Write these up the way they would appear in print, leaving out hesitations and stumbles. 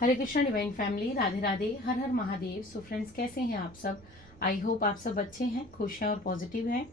हरे Krishna divine family, Radhe Radhe, हर हर Mahadev. So friends, कैसे हैं आप सब? आई होप आप सब अच्छे हैं, खुश हैं और पॉजिटिव हैं।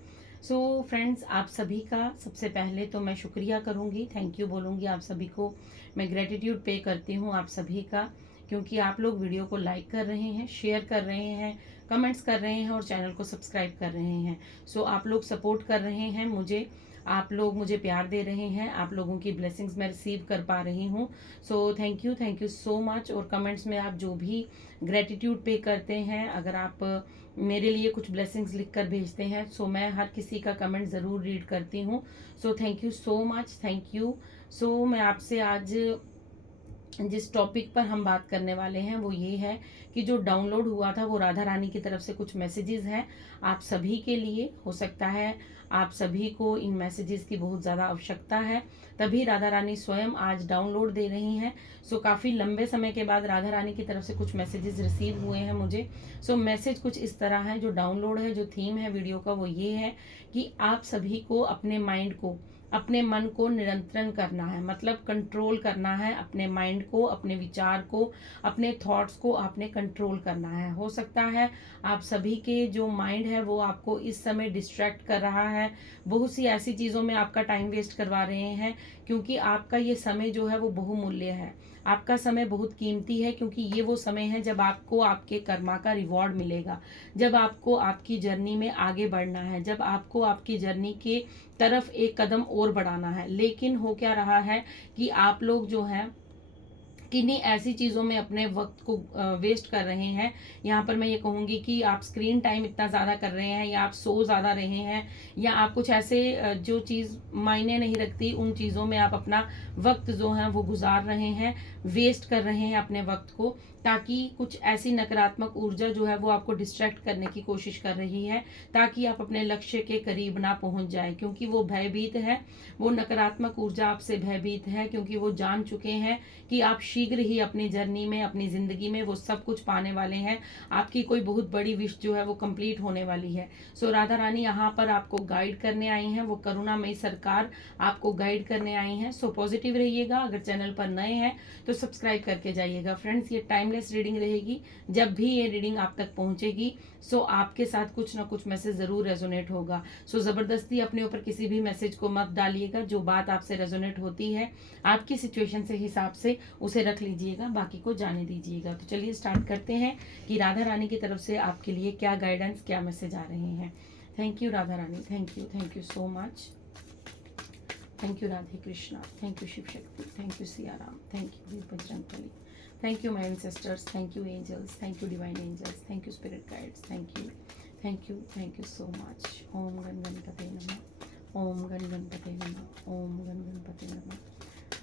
सो फ्रेंड्स, आप सभी का सबसे पहले तो मैं शुक्रिया करूंगी, थैंक यू बोलूंगी आप सभी को। मैं ग्रेटिट्यूड पे करती हूँ आप सभी का, क्योंकि आप लोग वीडियो को लाइक कर रहे हैं, शेयर कर रहे हैं, कमेंट्स कर रहे हैं और चैनल को सब्सक्राइब कर रहे हैं। सो आप लोग सपोर्ट कर रहे हैं मुझे, आप लोग मुझे प्यार दे रहे हैं, आप लोगों की ब्लेसिंग्स मैं रिसीव कर पा रही हूँ। So thank you so much. और कमेंट्स में आप जो भी ग्रेटिट्यूड पे करते हैं, अगर आप मेरे लिए कुछ ब्लेसिंग्स लिख कर भेजते हैं, सो मैं हर किसी का कमेंट ज़रूर रीड करती हूँ। So thank you so much, thank you. So मैं आपसे आज जिस टॉपिक पर हम बात करने वाले हैं वो ये है कि जो डाउनलोड हुआ था वो राधा रानी की तरफ से कुछ मैसेजेस हैं आप सभी के लिए। हो सकता है आप सभी को इन मैसेजेस की बहुत ज़्यादा आवश्यकता है, तभी राधा रानी स्वयं आज डाउनलोड दे रही हैं। सो काफ़ी लंबे समय के बाद राधा रानी की तरफ से कुछ मैसेजेस रिसीव हुए हैं मुझे। सो मैसेज कुछ इस तरह है, जो डाउनलोड है, जो थीम है वीडियो का वो ये है कि आप सभी को अपने माइंड को, अपने मन को नियंत्रण करना है, मतलब कंट्रोल करना है अपने माइंड को, अपने विचार को, अपने थॉट्स को आपने कंट्रोल करना है। हो सकता है आप सभी के जो माइंड है वो आपको इस समय डिस्ट्रैक्ट कर रहा है, बहुत सी ऐसी चीज़ों में आपका टाइम वेस्ट करवा रहे हैं, क्योंकि आपका ये समय जो है वो बहुमूल्य है, आपका समय बहुत कीमती है, क्योंकि ये वो समय है जब आपको आपके कर्मा का रिवॉर्ड मिलेगा, जब आपको आपकी जर्नी में आगे बढ़ना है, जब आपको आपकी जर्नी के तरफ एक कदम और बढ़ाना है। लेकिन हो क्या रहा है कि आप लोग जो हैं किन्हीं ऐसी चीज़ों में अपने वक्त को वेस्ट कर रहे हैं। यहाँ पर मैं ये कहूँगी कि आप स्क्रीन टाइम इतना ज़्यादा कर रहे हैं, या आप सो ज़्यादा रहे हैं, या आप कुछ ऐसे जो चीज़ मायने नहीं रखती उन चीज़ों में आप अपना वक्त जो है वो गुजार रहे हैं, वेस्ट कर रहे हैं अपने वक्त को, ताकि कुछ ऐसी नकारात्मक ऊर्जा जो है वो आपको डिस्ट्रैक्ट करने की कोशिश कर रही है, ताकि आप अपने लक्ष्य के करीब ना पहुंच जाए, क्योंकि वो भयभीत है, वो नकारात्मक ऊर्जा आपसे भयभीत है, क्योंकि वो जान चुके हैं कि आप शीघ्र ही अपनी जर्नी में, अपनी जिंदगी में वो सब कुछ पाने वाले हैं। आपकी कोई बहुत बड़ी विश जो है वो कंप्लीट होने वाली है। सो राधा रानी यहाँ पर आपको गाइड करने आई हैं, वो करुणामयी सरकार आपको गाइड करने आई हैं। सो पॉजिटिव रहिएगा। अगर चैनल पर नए हैं तो सब्सक्राइब करके जाइएगा। फ्रेंड्स, ये टाइमलेस रीडिंग रहेगी, जब भी ये रीडिंग आप तक पहुंचेगी सो आपके साथ कुछ ना कुछ मैसेज जरूर रेजोनेट होगा। सो जबरदस्ती अपने ऊपर किसी भी मैसेज को मत डालिएगा। जो बात आपसे रेजोनेट होती है आपकी सिचुएशन से हिसाब से उसे रख लीजिएगा, बाकी को जाने दीजिएगा। तो चलिए स्टार्ट करते हैं कि राधा रानी की तरफ से आपके लिए क्या गाइडेंस, क्या मैसेज आ रहे हैं। Thank you Radha Rani, thank you so much. Thank you Radhe Krishna, thank you Shiv Shakti, thank you Siya Ram, thank you Bajrangbali, thank you my ancestors, thank you angels, thank you divine angels, thank you spirit guides, thank you so much. ओम गण गणपते नमः, ओम गण गणपते नमः, ओम गण गणपते नमः।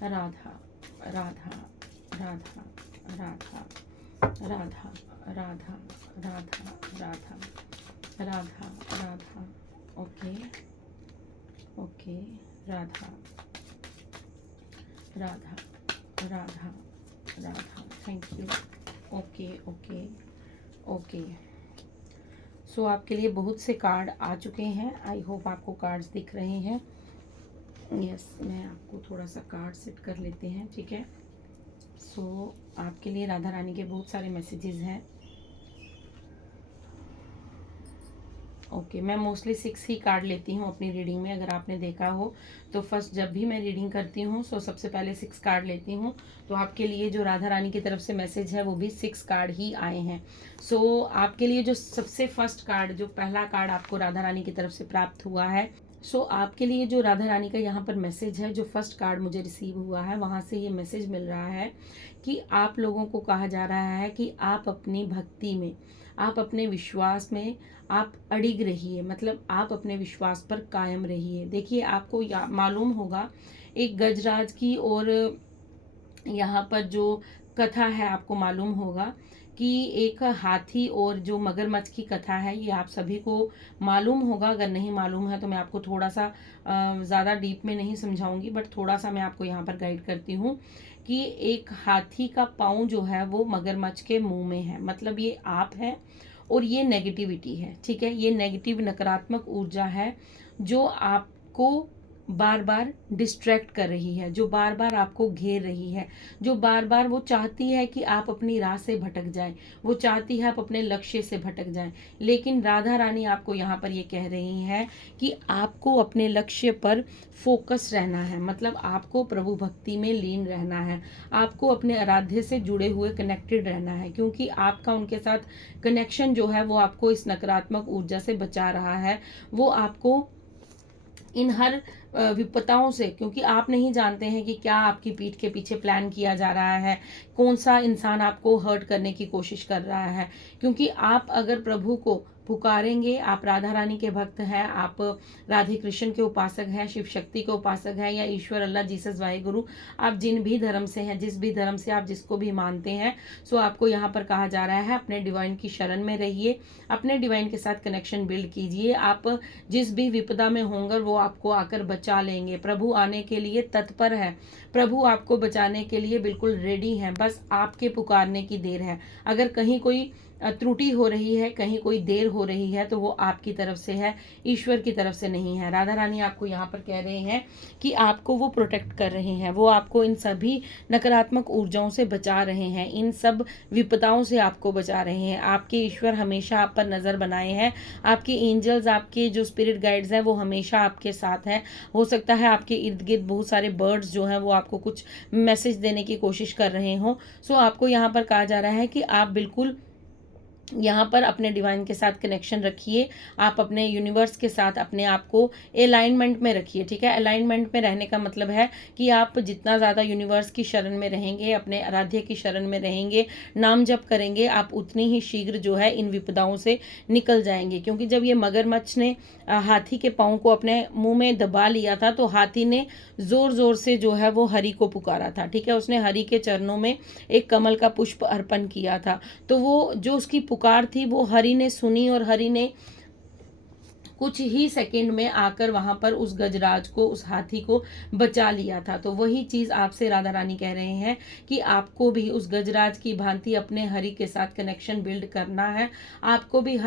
Radha Radha Radha Radha Radha Radha Radha Radha Radha Radha. Okay okay, Radha Radha Radha Radha, thank you. Okay okay okay. So आपके लिए बहुत से कार्ड आ चुके हैं। आई होप आपको कार्ड्स दिख रहे हैं। यस, मैं आपको थोड़ा सा कार्ड सेट कर लेते हैं, ठीक है। सो आपके लिए राधा रानी के बहुत सारे मैसेजेस हैं। ओके, मैं मोस्टली 6 ही कार्ड लेती हूँ अपनी रीडिंग में। अगर आपने देखा हो तो फर्स्ट जब भी मैं रीडिंग करती हूँ सो सबसे पहले 6 कार्ड लेती हूँ। तो आपके लिए जो राधा रानी की तरफ से मैसेज है वो भी 6 कार्ड ही आए हैं। सो आपके लिए जो सबसे फर्स्ट कार्ड, जो पहला कार्ड आपको राधा रानी की तरफ से प्राप्त हुआ है, सो आपके लिए जो राधा रानी का यहाँ पर मैसेज है, जो फर्स्ट कार्ड मुझे रिसीव हुआ है वहाँ से ये मैसेज मिल रहा है कि आप लोगों को कहा जा रहा है कि आप अपनी भक्ति में, आप अपने विश्वास में आप अडिग रहिए, मतलब आप अपने विश्वास पर कायम रहिए। देखिए, आपको मालूम होगा एक गजराज की और यहाँ पर जो कथा है आपको मालूम होगा कि एक हाथी और जो मगरमच्छ की कथा है, ये आप सभी को मालूम होगा। अगर नहीं मालूम है तो मैं आपको थोड़ा सा ज़्यादा डीप में नहीं समझाऊंगी, बट थोड़ा सा मैं आपको यहाँ पर गाइड करती हूँ कि एक हाथी का पाँव जो है वो मगरमच्छ के मुंह में है, मतलब ये आप है और ये नेगेटिविटी है, ठीक है। ये नेगेटिव, नकारात्मक ऊर्जा है जो आपको बार बार डिस्ट्रैक्ट कर रही है, जो बार बार आपको घेर रही है, जो बार बार वो चाहती है कि आप अपनी राह से भटक जाएं, वो चाहती है आप अपने लक्ष्य से भटक जाएं। लेकिन राधा रानी आपको यहाँ पर ये कह रही हैं कि आपको अपने लक्ष्य पर फोकस रहना है, मतलब आपको प्रभु भक्ति में लीन रहना है, आपको अपने आराध्य से जुड़े हुए कनेक्टेड रहना है, क्योंकि आपका उनके साथ कनेक्शन जो है वो आपको इस नकारात्मक ऊर्जा से बचा रहा है। वो आपको इन हर विपदाओं से, क्योंकि आप नहीं जानते हैं कि क्या आपकी पीठ के पीछे प्लान किया जा रहा है, कौन सा इंसान आपको हर्ट करने की कोशिश कर रहा है। क्योंकि आप अगर प्रभु को पुकारेंगे, आप राधा रानी के भक्त हैं, आप राधे कृष्ण के उपासक हैं, शिव शक्ति के उपासक हैं, या ईश्वर अल्लाह जीसस वाहिगुरु, आप जिन भी धर्म से हैं, जिस भी धर्म से आप जिसको भी मानते हैं, सो आपको यहाँ पर कहा जा रहा है अपने डिवाइन की शरण में रहिए, अपने डिवाइन के साथ कनेक्शन बिल्ड कीजिए। आप जिस भी विपदा में होंगे वो आपको आकर बचा लेंगे। प्रभु आने के लिए तत्पर है, प्रभु आपको बचाने के लिए बिल्कुल रेडी हैं, बस आपके पुकारने की देर है। अगर कहीं कोई त्रुटि हो रही है, कहीं कोई देर हो रही है, तो वो आपकी तरफ से है, ईश्वर की तरफ से नहीं है। राधा रानी आपको यहाँ पर कह रहे हैं कि आपको वो प्रोटेक्ट कर रहे हैं, वो आपको इन सभी नकारात्मक ऊर्जाओं से बचा रहे हैं, इन सब विपदाओं से आपको बचा रहे हैं। आपके ईश्वर हमेशा आप पर नज़र बनाए हैं, आपके एंजल्स, आपके जो स्पिरिट गाइड्स हैं वो हमेशा आपके साथ हैं। हो सकता है आपके इर्द गिर्द बहुत सारे बर्ड्स जो हैं वो आपको कुछ मैसेज देने की कोशिश कर रहे हों। सो आपको यहाँ पर कहा जा रहा है कि आप बिल्कुल यहाँ पर अपने डिवाइन के साथ कनेक्शन रखिए, आप अपने यूनिवर्स के साथ अपने आप को अलाइनमेंट में रखिए। ठीक है, अलाइनमेंट में रहने का मतलब है कि आप जितना ज़्यादा यूनिवर्स की शरण में रहेंगे, अपने आराध्य की शरण में रहेंगे, नाम जप करेंगे, आप उतनी ही शीघ्र जो है इन विपदाओं से निकल जाएंगे। क्योंकि जब ये मगरमच्छ ने हाथी के पाँव को अपने मुंह में दबा लिया था, तो हाथी ने जोर जोर से जो है वो हरि को पुकारा था। ठीक है, उसने हरि के चरणों में एक कमल का पुष्प अर्पण किया था, तो वो जो उसकी पुकार थी वो हरि ने सुनी, और हरि ने कुछ ही सेकंड में आकर वहां पर उस गजराज को, उस हाथी को बचा लिया था। तो वही चीज आपसे राधा रानी कह रहे हैं कि आपको भी उस गजराज की भांति अपने हरि के साथ कनेक्शन बिल्ड करना है। आपको भी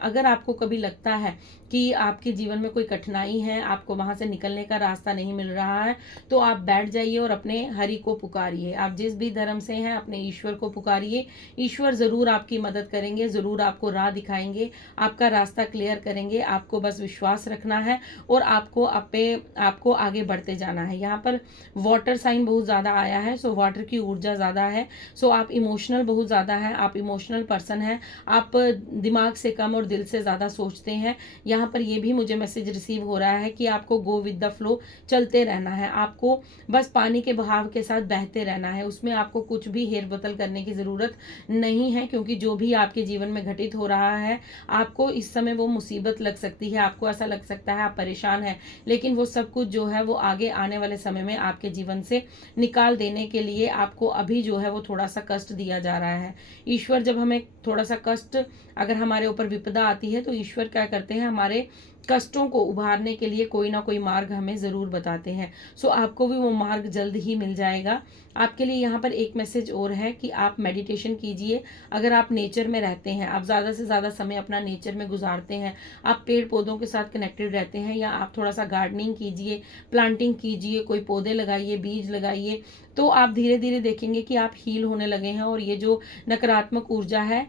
अगर आपको कभी लगता है कि आपके जीवन में कोई कठिनाई है, आपको वहां से निकलने का रास्ता नहीं मिल रहा है, तो आप बैठ जाइए और अपने हरि को पुकारिए। आप जिस भी धर्म से हैं अपने ईश्वर को पुकारिए, ईश्वर जरूर आपकी मदद करेंगे, जरूर आपको राह दिखाएंगे, आपका रास्ता क्लियर करेंगे। आपको बस विश्वास रखना है और आपको आगे बढ़ते जाना है। यहाँ पर वाटर साइन बहुत ज़्यादा आया है, सो वाटर की ऊर्जा ज़्यादा है, सो आप इमोशनल बहुत ज़्यादा है, आप इमोशनल पर्सन हैं, आप दिमाग से कम और दिल से ज़्यादा सोचते हैं। यहाँ पर ये भी मुझे मैसेज रिसीव हो रहा है कि आपको गो विद द फ्लो चलते रहना है, आपको बस पानी के बहाव के साथ बहते रहना है, उसमें आपको कुछ भी हेर बदल करने की ज़रूरत नहीं है। क्योंकि जो भी आपके जीवन में घटित हो रहा है, आपको इस समय वो मुसीबत लग सकती है, आपको ऐसा लग सकता है आप परेशान हैं, लेकिन वो सब कुछ जो है वो आगे आने वाले समय में आपके जीवन से निकाल देने के लिए आपको अभी जो है वो थोड़ा सा कष्ट दिया जा रहा है। ईश्वर जब हमें थोड़ा सा कष्ट, अगर हमारे ऊपर विपदा आती है, तो ईश्वर क्या करते हैं, हमारे कष्टों को उभारने के लिए कोई ना कोई मार्ग हमें ज़रूर बताते हैं। सो आपको भी वो मार्ग जल्द ही मिल जाएगा। आपके लिए यहाँ पर एक मैसेज और है कि आप मेडिटेशन कीजिए। अगर आप नेचर में रहते हैं, आप ज़्यादा से ज़्यादा समय अपना नेचर में गुजारते हैं, आप पेड़ पौधों के साथ कनेक्टेड रहते हैं, या आप थोड़ा सा गार्डनिंग कीजिए, प्लांटिंग कीजिए, कोई पौधे लगाइए, बीज लगाइए, तो आप धीरे धीरे देखेंगे कि आप हील होने लगे हैं, और ये जो नकारात्मक ऊर्जा है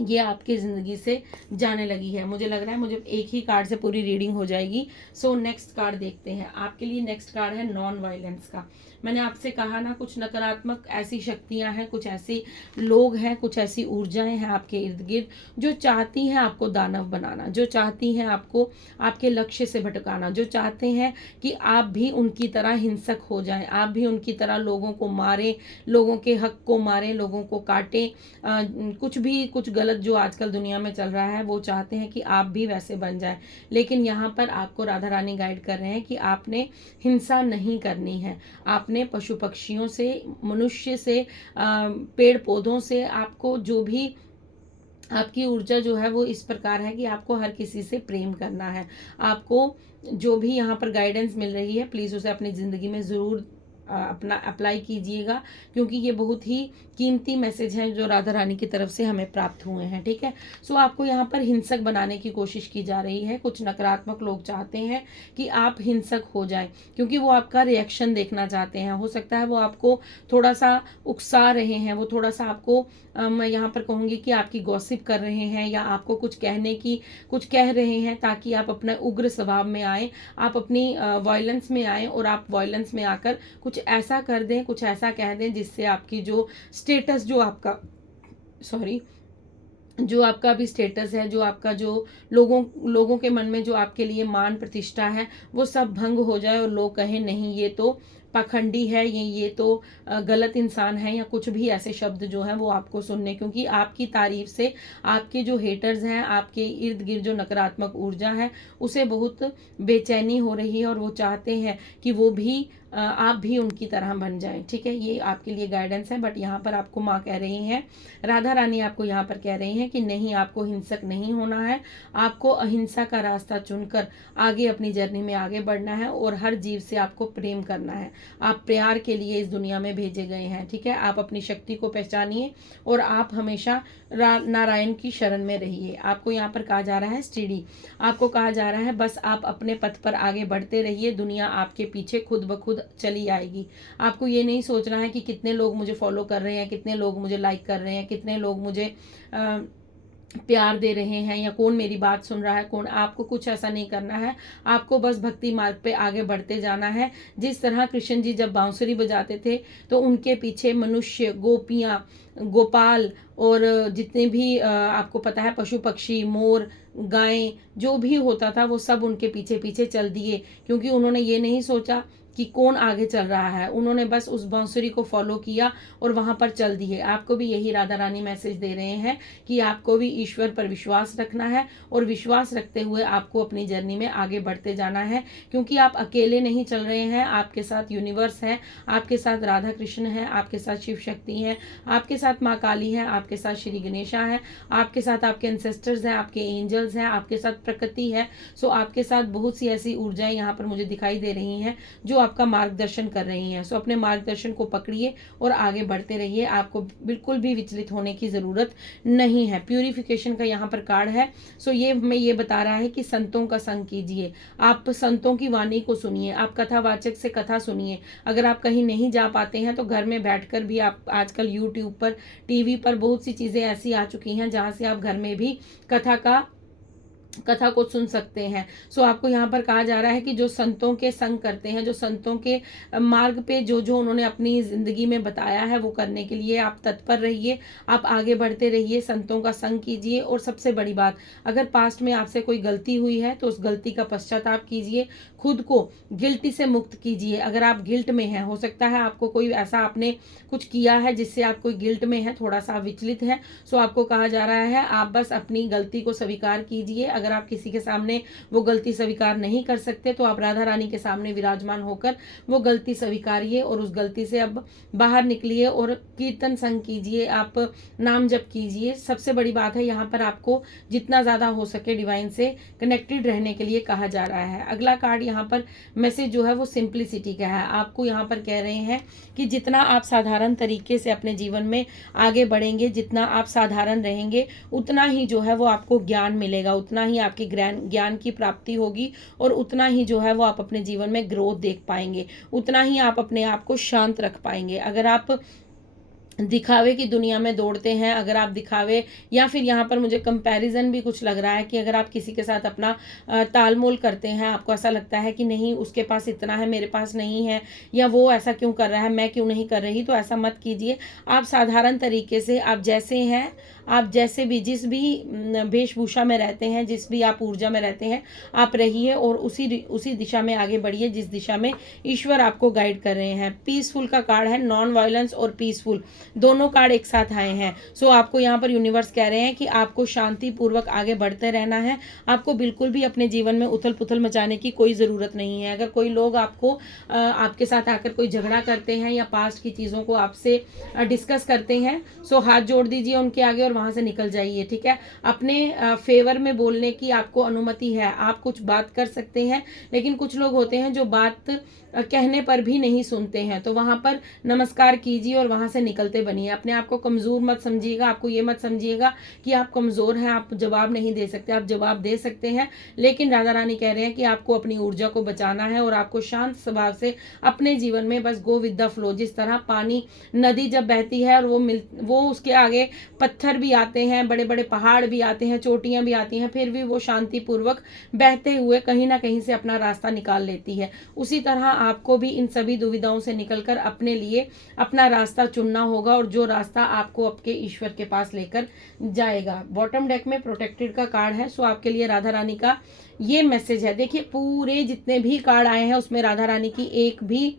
ये आपकी ज़िंदगी से जाने लगी है। मुझे लग रहा है मुझे एक ही कार्ड से पूरी रीडिंग हो जाएगी। सो नेक्स्ट कार्ड देखते हैं। आपके लिए नेक्स्ट कार्ड है नॉन वायलेंस का। मैंने आपसे कहा ना, कुछ नकारात्मक ऐसी शक्तियां हैं, कुछ ऐसे लोग हैं, कुछ ऐसी ऊर्जाएं हैं आपके इर्द गिर्द जो चाहती हैं आपको दानव बनाना, जो चाहती हैं आपको आपके लक्ष्य से भटकाना, जो चाहते हैं कि आप भी उनकी तरह हिंसक हो जाएं, आप भी उनकी तरह लोगों को मारें, लोगों के हक को मारें, लोगों को काटें, कुछ गलत जो आजकल दुनिया में चल रहा है वो चाहते हैं कि आप भी वैसे बन जाएं। लेकिन यहाँ पर आपको राधा रानी गाइड कर रहे हैं कि आपने हिंसा नहीं करनी है। आपने पशु पक्षियों से, मनुष्य से, पेड़ पौधों से, आपको जो भी आपकी ऊर्जा जो है वो इस प्रकार है कि आपको हर किसी से प्रेम करना है। आपको जो भी यहाँ पर गाइडेंस मिल रही है, प्लीज़ उसे अपनी ज़िंदगी में ज़रूर अपना अप्लाई कीजिएगा, क्योंकि ये बहुत ही कीमती मैसेज हैं जो राधा रानी की तरफ से हमें प्राप्त हुए हैं। ठीक है, सो आपको यहाँ पर हिंसक बनाने की कोशिश की जा रही है। कुछ नकारात्मक लोग चाहते हैं कि आप हिंसक हो जाएं, क्योंकि वो आपका रिएक्शन देखना चाहते हैं। हो सकता है वो आपको थोड़ा सा उकसा रहे हैं, वो थोड़ा सा आपको मैं यहाँ पर कहूँगी कि आपकी गॉसिप कर रहे हैं, या आपको कुछ कहने की कुछ कह रहे हैं ताकि आप अपना उग्र स्वभाव में आए, आप अपनी वायलेंस में आए, और आप वायलेंस में आकर कुछ ऐसा कर दें, कुछ ऐसा कह दें जिससे आपकी जो स्टेटस, जो आपका अभी स्टेटस है, जो आपका जो लोगों के मन में जो आपके लिए मान प्रतिष्ठा है, वो सब भंग हो जाए, और लोग कहें नहीं ये तो पाखंडी है, ये तो गलत इंसान है, या कुछ भी ऐसे शब्द जो हैं वो आपको सुनने, क्योंकि आपकी तारीफ से आपके जो हेटर्स हैं, आपके इर्द गिर्द जो नकारात्मक ऊर्जा है, उसे बहुत बेचैनी हो रही है, और वो चाहते हैं कि वो भी आप भी उनकी तरह बन जाएं। ठीक है, ये आपके लिए गाइडेंस है। बट यहाँ पर आपको माँ कह रही हैं, राधा रानी आपको यहाँ पर कह रही हैं कि नहीं, आपको हिंसक नहीं होना है, आपको अहिंसा का रास्ता चुनकर आगे अपनी जर्नी में आगे बढ़ना है, और हर जीव से आपको प्रेम करना है। आप प्यार के लिए इस दुनिया में भेजे गए हैं। ठीक है, आप अपनी शक्ति को पहचानिए, और आप हमेशा नारायण की शरण में रहिए। आपको यहाँ पर कहा जा रहा है स्टेडी, आपको कहा जा रहा है बस आप अपने पथ पर आगे बढ़ते रहिए, दुनिया आपके पीछे खुद ब खुद चली आएगी। आपको ये नहीं सोचना है कि कितने लोग मुझे फॉलो कर रहे हैं, कितने लोग मुझे लाइक कर रहे हैं, कितने लोग मुझे प्यार दे रहे हैं, या कौन मेरी बात सुन रहा है, कौन। आपको कुछ ऐसा नहीं करना है, आपको बस भक्ति मार्ग पे आगे बढ़ते जाना है। जिस तरह कृष्ण जी जब बांसुरी बजाते थे तो उनके पीछे मनुष्य, गोपियां, गोपाल, और जितने भी आपको पता है पशु पक्षी, मोर, गायें, जो भी होता था वो सब उनके पीछे पीछे चल दिए, क्योंकि उन्होंने ये नहीं सोचा कि कौन आगे चल रहा है, उन्होंने बस उस बांसुरी को फॉलो किया और वहां पर चल दिए। आपको भी यही राधा रानी मैसेज दे रहे हैं कि आपको भी ईश्वर पर विश्वास रखना है, और विश्वास रखते हुए आपको अपनी जर्नी में आगे बढ़ते जाना है, क्योंकि आप अकेले नहीं चल रहे हैं, आपके साथ यूनिवर्स है, आपके साथ राधा कृष्ण है, आपके साथ शिव शक्ति है, आपके साथ माँ काली है, आपके साथ श्री गणेशा है, आपके साथ आपके एंसेस्टर्स हैं, आपके एंजल्स हैं, आपके साथ प्रकृति है। सो आपके साथ बहुत सी ऐसी ऊर्जाएं यहाँ पर मुझे दिखाई दे रही हैं जो आपका मार्गदर्शन कर रही हैं। सो अपने मार्गदर्शन को पकड़िए और आगे बढ़ते रहिए, आपको बिल्कुल भी विचलित होने की जरूरत नहीं है। प्यूरिफिकेशन का यहाँ पर कार्ड है। सो ये हमें ये बता रहा है कि संतों का संग कीजिए, आप संतों की वाणी को सुनिए, आप कथावाचक से कथा सुनिए। अगर आप कहीं नहीं जा पाते हैं तो घर में बैठकर भी आप आजकल यूट्यूब पर, टीवी पर बहुत सी चीजें ऐसी आ चुकी हैं जहां से आप घर में भी कथा को सुन सकते हैं। सो आपको यहाँ पर कहा जा रहा है कि जो संतों के संग करते हैं, जो संतों के मार्ग पे जो जो उन्होंने अपनी जिंदगी में बताया है वो करने के लिए आप तत्पर रहिए, आप आगे बढ़ते रहिए, संतों का संग कीजिए। और सबसे बड़ी बात, अगर पास्ट में आपसे कोई गलती हुई है तो उस गलती का पश्चाताप कीजिए, खुद को गिल्टी से मुक्त कीजिए। अगर आप गिल्ट में हैं, हो सकता है आपको कोई ऐसा आपने कुछ किया है जिससे आप कोई गिल्ट में है, थोड़ा सा विचलित है। सो आपको कहा जा रहा है आप बस अपनी गलती को स्वीकार कीजिए। अगर आप किसी के सामने वो गलती स्वीकार नहीं कर सकते तो आप राधा रानी के सामने विराजमान होकर वो गलती स्वीकारिए, और उस गलती से अब बाहर निकलिए और कीर्तन संग कीजिए, आप नाम जप कीजिए। सबसे बड़ी बात है, यहाँ पर आपको जितना ज्यादा हो सके डिवाइन से कनेक्टेड रहने के लिए कहा जा रहा है। अगला कार्ड यहाँ पर मैसेज जो है वो सिंप्लिसिटी का है। आपको यहाँ पर कह रहे हैं कि जितना आप साधारण तरीके से अपने जीवन में आगे बढ़ेंगे, जितना आप साधारण रहेंगे, उतना ही जो है वो आपको ज्ञान मिलेगा, उतना ही आपकी ज्ञान की प्राप्ति होगी, और उतना ही जो है वो आप अपने जीवन में ग्रोथ देख पाएंगे, उतना ही आप अपने आप को शांत रख पाएंगे। अगर आप दिखावे की दुनिया में दौड़ते हैं, अगर आप दिखावे, या फिर यहाँ पर मुझे कंपैरिजन भी कुछ लग रहा है कि अगर आप किसी के साथ अपना तालमोल करते हैं, आपको ऐसा लगता है कि नहीं उसके पास इतना है, मेरे पास नहीं है, या वो ऐसा क्यों कर रहा है, मैं क्यों नहीं कर रही, तो ऐसा मत कीजिए। आप साधारण तरीके से, आप जैसे हैं, आप जैसे भी जिस भी वेशभूषा में रहते हैं, जिस भी आप ऊर्जा में रहते हैं, आप रहिए और उसी दिशा में आगे बढ़िए जिस दिशा में ईश्वर आपको गाइड कर रहे हैं। पीसफुल का कार्ड है, नॉन वायलेंस और पीसफुल। दोनों कार्ड एक साथ आए हैं। सो आपको यहाँ पर यूनिवर्स कह रहे हैं कि आपको शांति पूर्वक आगे बढ़ते रहना है। आपको बिल्कुल भी अपने जीवन में उथल पुथल मचाने की कोई ज़रूरत नहीं है। अगर कोई लोग आपके साथ आकर कोई झगड़ा करते हैं या पास्ट की चीज़ों को आपसे डिस्कस करते हैं, सो हाथ जोड़ दीजिए उनके आगे और वहाँ से निकल जाइए, ठीक है। अपने फेवर में बोलने की आपको अनुमति है, आप कुछ बात कर सकते हैं, लेकिन कुछ लोग होते हैं जो बात कहने पर भी नहीं सुनते हैं, तो वहाँ पर नमस्कार कीजिए और वहाँ से निकलते बनिए। अपने आप को कमज़ोर मत समझिएगा, आपको ये मत समझिएगा कि आप कमज़ोर हैं, आप जवाब नहीं दे सकते। आप जवाब दे सकते हैं, लेकिन राधा रानी कह रहे हैं कि आपको अपनी ऊर्जा को बचाना है और आपको शांत स्वभाव से अपने जीवन में बस गो विद द फ्लो। जिस तरह पानी, नदी जब बहती है और वो उसके आगे पत्थर भी आते हैं, बड़े बड़े पहाड़ भी आते हैं, चोटियाँ भी आती हैं, फिर भी वो शांतिपूर्वक बहते हुए कहीं ना कहीं से अपना रास्ता निकाल लेती है। उसी तरह आपको भी इन सभी दुविधाओं से निकलकर अपने लिए अपना रास्ता चुनना होगा और जो रास्ता आपको आपके ईश्वर के पास लेकर जाएगा। बॉटम डेक में प्रोटेक्टेड का कार्ड है। सो आपके लिए राधा रानी का ये मैसेज है। देखिए पूरे जितने भी कार्ड आए हैं उसमें राधा रानी की एक भी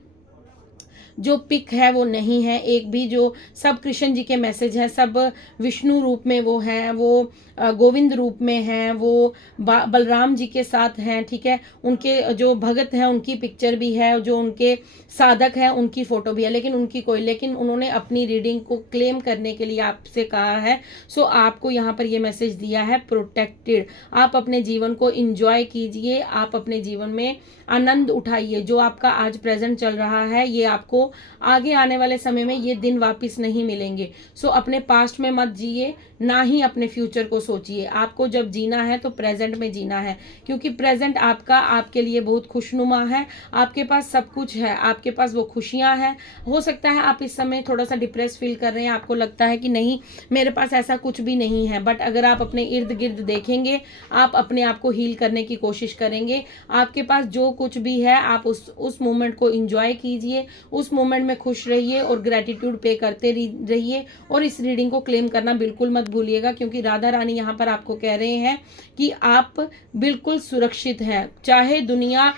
जो पिक है वो नहीं है, एक भी जो सब कृष्ण जी के मैसेज हैं, सब विष्णु रूप में वो हैं, वो गोविंद रूप में हैं, वो बलराम जी के साथ हैं, ठीक है। उनके जो भगत हैं उनकी पिक्चर भी है, जो उनके साधक हैं उनकी फोटो भी है, लेकिन उन्होंने अपनी रीडिंग को क्लेम करने के लिए आपसे कहा है। सो आपको यहाँ पर ये मैसेज दिया है प्रोटेक्टेड। आप अपने जीवन को इंजॉय कीजिए, आप अपने जीवन में आनंद उठाइए। जो आपका आज प्रेजेंट चल रहा है ये आपको आगे आने वाले समय में ये दिन वापस नहीं मिलेंगे। सो अपने पास्ट में मत जिए, ना ही अपने फ्यूचर को सोचिए। आपको जब जीना है तो प्रेजेंट में जीना है, क्योंकि प्रेजेंट आपके लिए बहुत खुशनुमा है। आपके पास सब कुछ है, आपके पास वो खुशियां हैं। हो सकता है आप इस समय थोड़ा सा डिप्रेस फील कर रहे हैं, आपको लगता है कि नहीं मेरे पास ऐसा कुछ भी नहीं है, बट अगर आप अपने इर्द गिर्द देखेंगे, आप अपने आप को हील करने की कोशिश करेंगे। आपके पास जो कुछ भी है आप उस मोमेंट को एंजॉय कीजिए, उस मोमेंट में खुश रहिए और ग्रेटिट्यूड पे करते रहिए। और इस रीडिंग को क्लेम करना बिल्कुल मत भूलिएगा, क्योंकि राधा रानी यहाँ पर आपको कह रहे हैं कि आप बिल्कुल सुरक्षित हैं। चाहे दुनिया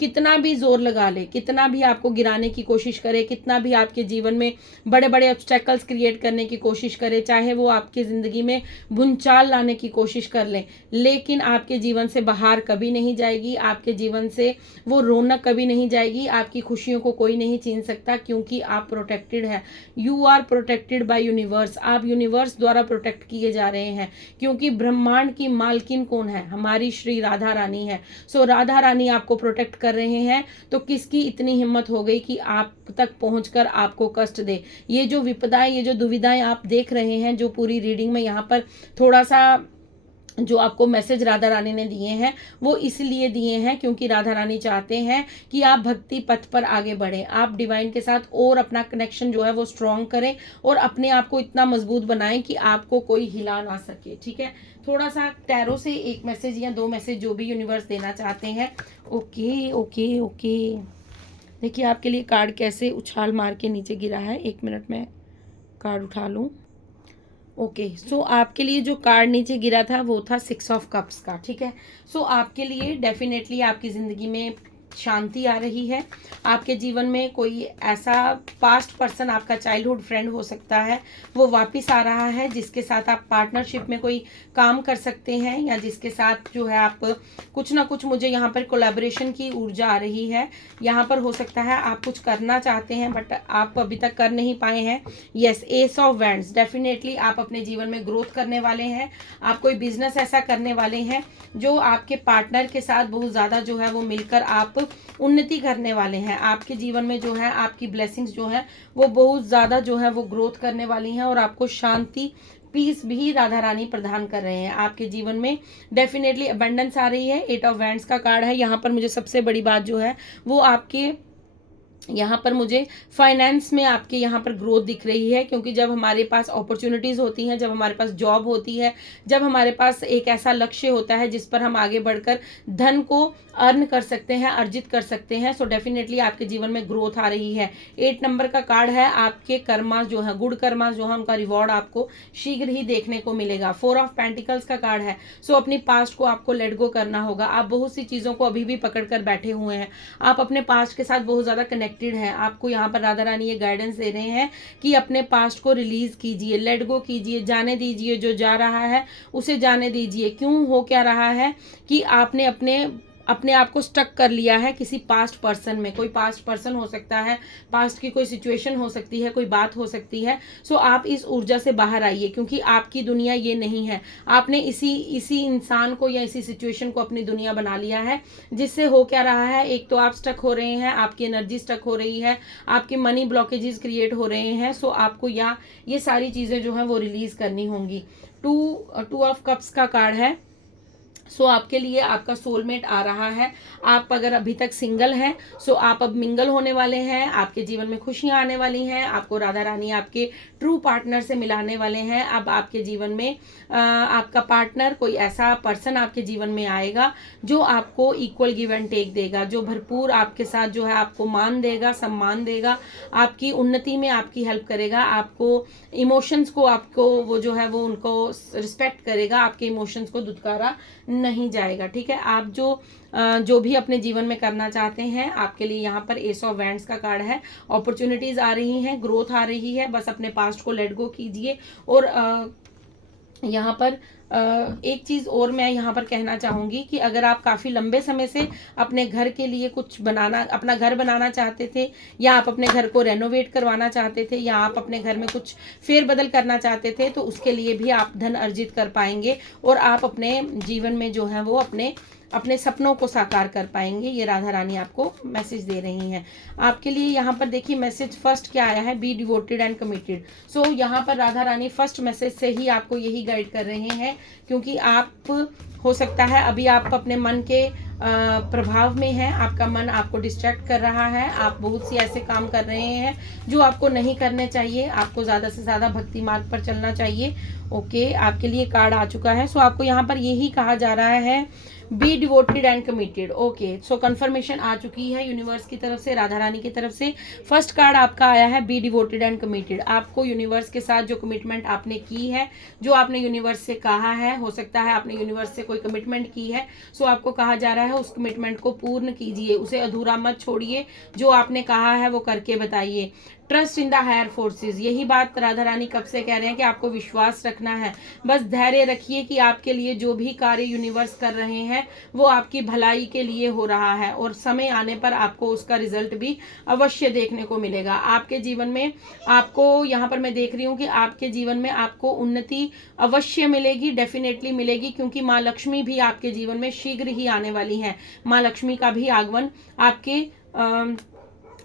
कितना भी जोर लगा ले, कितना भी आपको गिराने की कोशिश करे, कितना भी आपके जीवन में बड़े बड़े ऑब्स्टेकल्स क्रिएट करने की कोशिश करे, चाहे वो आपकी ज़िंदगी में भूचाल लाने की कोशिश कर ले, लेकिन आपके जीवन से बाहर कभी नहीं जाएगी। आपके जीवन से वो रौनक कभी नहीं जाएगी। आपकी खुशियों को कोई नहीं छीन सकता, क्योंकि आप प्रोटेक्टेड है। You are protected by universe. आप यूनिवर्स द्वारा प्रोटेक्ट किए जा रहे हैं, क्योंकि ब्रह्मांड की मालकिन कौन है? हमारी श्री राधा रानी है। सो राधा रानी आपको प्रोटेक्ट कर रहे हैं, तो किसकी इतनी हिम्मत हो गई कि आप तक पहुंचकर आपको कष्ट दे? ये जो विपदाएं, ये जो दुविधाएं आप देख रहे हैं, जो पूरी रीडिंग में यहाँ पर थोड़ा सा जो आपको मैसेज राधा रानी ने दिए हैं वो इसलिए दिए हैं क्योंकि राधा रानी चाहते हैं कि आप भक्ति पथ पर आगे बढ़ें, आप डिवाइन के साथ और अपना कनेक्शन जो है वो स्ट्रॉन्ग करें और अपने आप को इतना मजबूत बनाएं कि आपको कोई हिला ना सके, ठीक है। थोड़ा सा टैरो से एक मैसेज या दो मैसेज जो भी यूनिवर्स देना चाहते हैं। ओके ओके ओके, देखिए आपके लिए कार्ड कैसे उछाल मार के नीचे गिरा है। 1 मिनट में कार्ड उठा लूँ। ओके, सो आपके लिए जो कार्ड नीचे गिरा था वो था 6 ऑफ कप्स का, ठीक है। सो आपके लिए डेफिनेटली आपकी ज़िंदगी में शांति आ रही है। आपके जीवन में कोई ऐसा पास्ट पर्सन, आपका चाइल्डहुड फ्रेंड हो सकता है, वो वापस आ रहा है, जिसके साथ आप पार्टनरशिप में कोई काम कर सकते हैं, या जिसके साथ जो है आप कुछ ना कुछ, मुझे यहाँ पर कोलैबोरेशन की ऊर्जा आ रही है। यहाँ पर हो सकता है आप कुछ करना चाहते हैं बट आप अभी तक कर नहीं पाए हैं। Yes, S of wands, definitely आप अपने जीवन में ग्रोथ करने वाले हैं। आप कोई बिजनेस ऐसा करने वाले हैं जो आपके पार्टनर के साथ बहुत ज़्यादा जो है वो मिलकर आप उन्नति करने वाले हैं। आपके जीवन में जो है आपकी ब्लेसिंग्स जो है वो बहुत ज़्यादा जो है वो ग्रोथ करने वाली हैं और आपको शांति, पीस भी राधा रानी प्रदान कर रहे हैं। आपके जीवन में डेफिनेटली अबंडेंस आ रही है। 8 ऑफ वैंड्स का कार्ड है। यहाँ पर मुझे सबसे बड़ी बात जो है वो आपके यहाँ पर मुझे फाइनेंस में आपके यहाँ पर ग्रोथ दिख रही है, क्योंकि जब हमारे पास अपॉर्चुनिटीज़ होती हैं, जब हमारे पास जॉब होती है, जब हमारे पास एक ऐसा लक्ष्य होता है जिस पर हम आगे बढ़कर धन को अर्न कर सकते हैं, अर्जित कर सकते हैं, सो डेफिनेटली आपके जीवन में ग्रोथ आ रही है। 8 नंबर का कार्ड है। आपके कर्मा जो है, गुड कर्मा जो है, उनका रिवॉर्ड आपको शीघ्र ही देखने को मिलेगा। 4 ऑफ पेंटिकल्स का कार्ड है। सो अपनी पास्ट को आपको लेट गो करना होगा। आप बहुत सी चीज़ों को अभी भी पकड़ कर बैठे हुए हैं। आप अपने पास्ट के साथ बहुत ज़्यादा कनेक्ट कनेक्टेड है, आपको यहाँ पर राधा रानी ये गाइडेंस दे रहे हैं कि अपने पास्ट को रिलीज कीजिए, लेट गो कीजिए, जाने दीजिए, जो जा रहा है उसे जाने दीजिए। क्यों हो क्या रहा है कि आपने अपने आप को स्टक कर लिया है किसी पास्ट पर्सन में। कोई पास्ट पर्सन हो सकता है, पास्ट की कोई सिचुएशन हो सकती है, कोई बात हो सकती है। सो आप इस ऊर्जा से बाहर आइए, क्योंकि आपकी दुनिया ये नहीं है। आपने इसी इंसान को या इसी सिचुएशन को अपनी दुनिया बना लिया है, जिससे हो क्या रहा है, एक तो आप स्टक हो रहे हैं, आपकी एनर्जी स्टक हो रही है, आपके मनी ब्लॉकेजेस क्रिएट हो रहे हैं। सो आपको ये सारी चीजें जो है वो रिलीज करनी होंगी। टू ऑफ कप्स का कार्ड है। सो आपके लिए आपका सोलमेट आ रहा है। आप अगर अभी तक सिंगल हैं, सो आप अब मिंगल होने वाले हैं, आपके जीवन में खुशियां आने वाली हैं, आपको राधा रानी आपके ट्रू पार्टनर से मिलाने वाले हैं। अब आपके जीवन में आपका पार्टनर, कोई ऐसा पर्सन आपके जीवन में आएगा जो आपको इक्वल गिव एंड टेक देगा, जो भरपूर आपके साथ जो है आपको मान देगा, सम्मान देगा, आपकी उन्नति में आपकी हेल्प करेगा, आपको इमोशंस को, आपको वो जो है वो उनको रिस्पेक्ट करेगा, आपके इमोशंस को दुत्कारा नहीं जाएगा। ठीक है, आप जो भी अपने जीवन में करना चाहते हैं, आपके लिए यहाँ पर एस ऑफ वैंड्स का कार्ड है। अपॉर्चुनिटीज आ रही हैं, ग्रोथ आ रही है, बस अपने पास्ट को लेट गो कीजिए। और यहाँ पर एक चीज और मैं यहाँ पर कहना चाहूंगी कि अगर आप काफी लंबे समय से अपने घर के लिए कुछ अपना घर बनाना चाहते थे, या आप अपने घर को रेनोवेट करवाना चाहते थे, या आप अपने घर में कुछ फेरबदल करना चाहते थे, तो उसके लिए भी आप धन अर्जित कर पाएंगे और आप अपने जीवन में जो है वो अपने सपनों को साकार कर पाएंगे। ये राधा रानी आपको मैसेज दे रही हैं। आपके लिए यहाँ पर देखिए मैसेज फर्स्ट क्या आया है, बी डिवोटेड एंड कमिटेड। सो यहाँ पर राधा रानी फर्स्ट मैसेज से ही आपको यही गाइड कर रहे हैं, क्योंकि आप हो सकता है अभी आप अपने मन के प्रभाव में हैं, आपका मन आपको डिस्ट्रैक्ट कर रहा है, आप बहुत सी ऐसे काम कर रहे हैं जो आपको नहीं करने चाहिए, आपको ज़्यादा से ज़्यादा भक्ति मार्ग पर चलना चाहिए। ओके, आपके लिए कार्ड आ चुका है। सो आपको यहाँ पर यही कहा जा रहा है, be devoted and committed. Okay, so confirmation आ चुकी है यूनिवर्स की तरफ से, राधा रानी की तरफ से। फर्स्ट कार्ड आपका आया है बी डिवोटेड एंड कमिटेड। आपको यूनिवर्स के साथ जो कमिटमेंट आपने की है, जो आपने यूनिवर्स से कहा है, हो सकता है आपने यूनिवर्स से कोई कमिटमेंट की है, सो आपको कहा जा रहा है उस कमिटमेंट को पूर्ण कीजिए, उसे अधूरा मत छोड़िए, जो आपने कहा है वो करके बताइए। Trust in the higher forces, यही बात राधा रानी कब से कह रहे हैं कि आपको विश्वास रखना है। बस धैर्य रखिए कि आपके लिए जो भी कार्य यूनिवर्स कर रहे हैं वो आपकी भलाई के लिए हो रहा है, और समय आने पर आपको उसका रिजल्ट भी अवश्य देखने को मिलेगा। आपके जीवन में आपको यहाँ पर मैं देख रही हूँ कि आपके जीवन में आपको उन्नति अवश्य मिलेगी, डेफिनेटली मिलेगी, क्योंकि माँ लक्ष्मी भी आपके जीवन में शीघ्र ही आने वाली है। माँ लक्ष्मी का भी आगमन आपके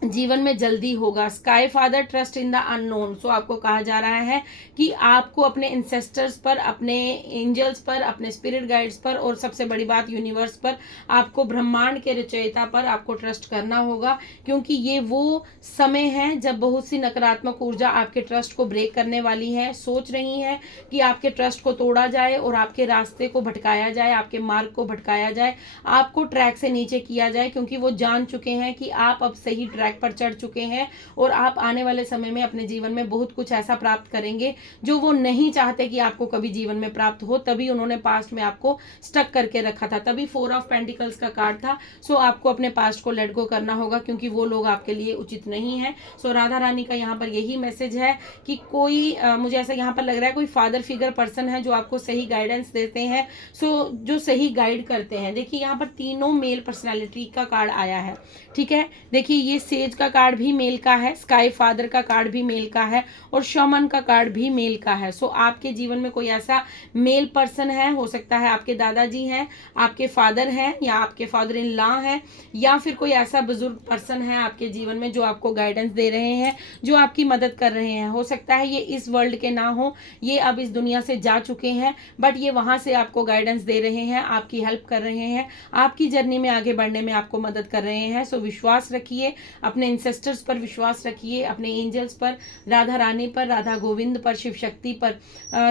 जीवन में जल्दी होगा। Sky father, trust in the unknown. So आपको कहा जा रहा है कि आपको अपने इंसेस्टर्स पर, अपने एंजल्स पर, अपने स्पिरिट गाइड्स पर, और सबसे बड़ी बात यूनिवर्स पर, आपको ब्रह्मांड के रचयिता पर आपको ट्रस्ट करना होगा, क्योंकि ये वो समय है जब बहुत सी नकारात्मक ऊर्जा आपके ट्रस्ट को ब्रेक करने वाली है, सोच रही है कि आपके ट्रस्ट को तोड़ा जाए और आपके रास्ते को भटकाया जाए, आपके मार्ग को भटकाया जाए, आपको ट्रैक से नीचे किया जाए, क्योंकि वो जान चुके हैं कि आप अब सही ट्रैक पर चढ़ चुके हैं और आप आने वाले समय में अपने जीवन में बहुत कुछ ऐसा प्राप्त करेंगे जो वो नहीं चाहते कि आपको कभी जीवन में प्राप्त हो। तभी उन्होंने पास्ट में आपको स्टक करके रखा था, तभी 4 ऑफ पेंटिकल्स का कार्ड था। सो आपको अपने पास्ट को लेट गो करना होगा, क्योंकि वो लोग आपके लिए उचित नहीं है। सो राधा रानी का यहाँ पर यही मैसेज है कि कोई मुझे ऐसा यहाँ पर लग रहा है कोई फादर फिगर पर्सन है जो आपको सही गाइडेंस देते हैं, सो जो सही गाइड करते हैं। देखिए यहाँ पर तीनों मेल पर्सनैलिटी का कार्ड आया है, ठीक है। देखिए ये सेज का कार्ड भी मेल का है, स्काई फादर का कार्ड भी मेल का है, और शमन का कार्ड भी मेल का है। सो आपके जीवन में कोई ऐसा मेल पर्सन है, हो सकता है आपके दादाजी हैं, आपके फादर हैं, या आपके फादर इन लॉ हैं, या फिर कोई ऐसा बुजुर्ग पर्सन है आपके जीवन में जो आपको गाइडेंस दे रहे हैं, जो आपकी मदद कर रहे हैं। हो सकता है ये इस वर्ल्ड के ना हो, ये अब इस दुनिया से जा चुके हैं, बट ये वहां से आपको गाइडेंस दे रहे हैं, आपकी हेल्प कर रहे हैं, आपकी जर्नी में आगे बढ़ने में आपको मदद कर रहे हैं। सो विश्वास रखिए, अपने इंसेस्टर्स पर विश्वास रखिए, अपने एंजल्स पर, राधा रानी पर, राधा गोविंद पर, शिव शक्ति पर,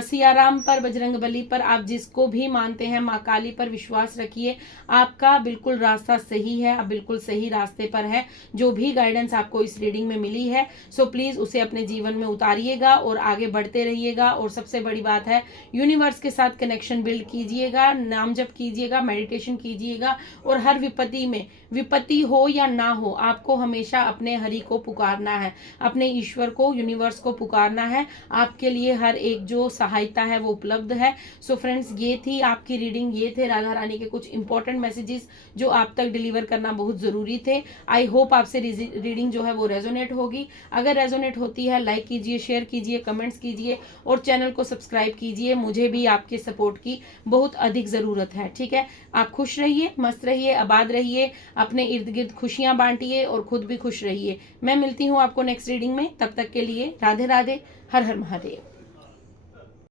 सियाराम पर, बजरंगबली पर, आप जिसको भी मानते हैं, माँ काली पर विश्वास रखिए। आपका बिल्कुल रास्ता सही है, आप बिल्कुल सही रास्ते पर है। जो भी गाइडेंस आपको इस रीडिंग में मिली है, सो प्लीज उसे अपने जीवन में उतारिएगा और आगे बढ़ते रहिएगा। और सबसे बड़ी बात है, यूनिवर्स के साथ कनेक्शन बिल्ड कीजिएगा, नाम जप कीजिएगा, मेडिटेशन कीजिएगा, और हर विपत्ति में, विपत्ति हो या ना हो, आपको हमेशा हमेशा अपने हरि को पुकारना है, अपने ईश्वर को, यूनिवर्स को पुकारना है। आपके लिए हर एक जो सहायता है वो उपलब्ध है। सो फ्रेंड्स, ये थी आपकी रीडिंग, ये थे राधा रानी के कुछ इंपॉर्टेंट मैसेजेस जो आप तक डिलीवर करना बहुत जरूरी थे। आई होप आपसे रीडिंग जो है वो रेजोनेट होगी। अगर रेजोनेट होती है, लाइक कीजिए, शेयर कीजिए, कमेंट्स कीजिए और चैनल को सब्सक्राइब कीजिए। मुझे भी आपके सपोर्ट की बहुत अधिक जरूरत है। ठीक है, आप खुश रहिए, मस्त रहिए, आबाद रहिए, अपने इर्द गिर्द खुशियां बांटिए और खुद भी खुश रहिए। मैं मिलती हूँ आपको नेक्स्ट रीडिंग में। तब तक के लिए राधे राधे, हर हर महादेव।